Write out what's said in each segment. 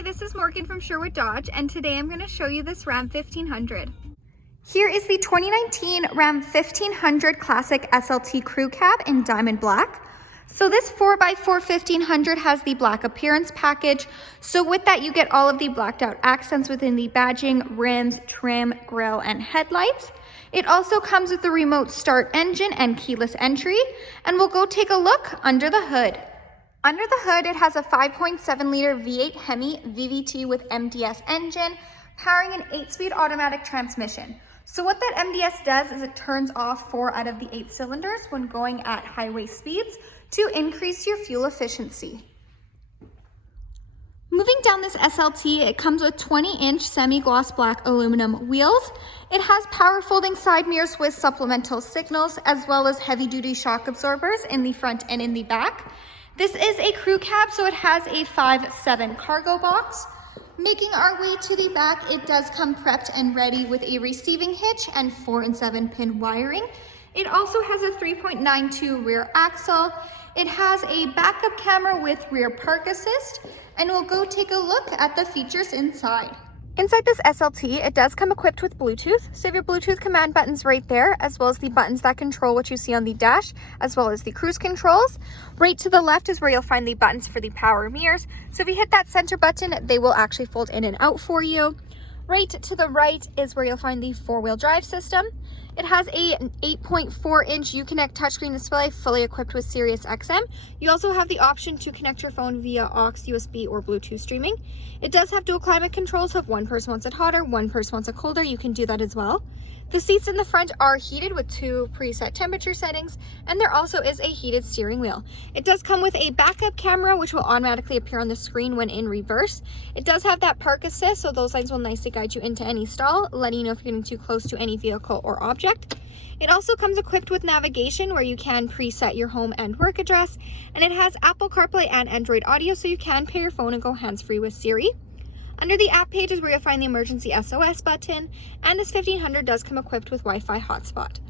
Hi, this is Morgan from Sherwood Dodge, and today I'm going to show you this Ram 1500. Here is the 2019 Ram 1500 Classic SLT Crew Cab in diamond black. So this 4x4 1500 has the black appearance package. So with that, you get all of the blacked out accents within the badging, rims, trim, grille, and headlights. It also comes with the remote start engine and keyless entry, and we'll go take a look under the hood. Under the hood, it has a 5.7-liter V8 Hemi VVT with MDS engine, powering an 8-speed automatic transmission. So what that MDS does is it turns off 4 out of the 8 cylinders when going at highway speeds to increase your fuel efficiency. Moving down this SLT, it comes with 20-inch semi-gloss black aluminum wheels. It has power folding side mirrors with supplemental signals, as well as heavy-duty shock absorbers in the front and in the back. This is a crew cab, so it has a 5'7" cargo box. Making our way to the back, it does come prepped and ready with a receiving hitch and 4 and 7 pin wiring. It also has a 3.92 rear axle. It has a backup camera with rear park assist, and we'll go take a look at the features inside. Inside this SLT, it does come equipped with Bluetooth. So you have your Bluetooth command buttons right there, as well as the buttons that control what you see on the dash, as well as the cruise controls. Right to the left is where you'll find the buttons for the power mirrors. So if you hit that center button, they will actually fold in and out for you. Right to the right is where you'll find the 4-wheel drive system. It has an 8.4-inch Uconnect touchscreen display fully equipped with Sirius XM. You also have the option to connect your phone via aux, USB, or Bluetooth streaming. It does have dual climate control, so if one person wants it hotter, one person wants it colder, you can do that as well. The seats in the front are heated with 2 preset temperature settings, and there also is a heated steering wheel. It does come with a backup camera, which will automatically appear on the screen when in reverse. It does have that park assist, so those lights will nicely guide you into any stall, letting you know if you're getting too close to any vehicle or object. It also comes equipped with navigation, where you can preset your home and work address, and it has Apple CarPlay and Android Audio, so you can pair your phone and go hands-free with Siri. Under the app page is where you'll find the emergency SOS button, and this 1500 does come equipped with Wi-Fi hotspot.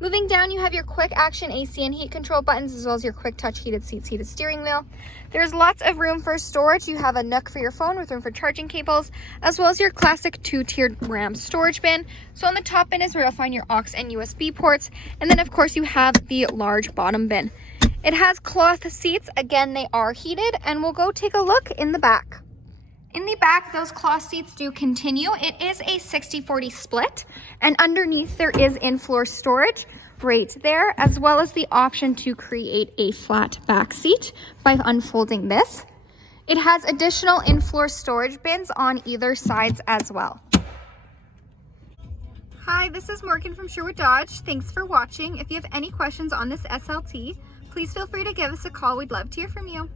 Moving down, you have your quick action AC and heat control buttons, as well as your quick touch heated seats, heated steering wheel. There's lots of room for storage. You have a nook for your phone with room for charging cables, as well as your classic 2-tiered RAM storage bin. So on the top bin is where you'll find your aux and USB ports, and then of course you have the large bottom bin. It has cloth seats. Again, they are heated, and we'll go take a look in the back. In the back, those cloth seats do continue. It is a 60-40 split, and underneath there is in-floor storage right there, as well as the option to create a flat back seat by unfolding this. It has additional in-floor storage bins on either sides as well. Hi, this is Morgan from Sherwood Dodge. Thanks for watching. If you have any questions on this SLT, please feel free to give us a call. We'd love to hear from you.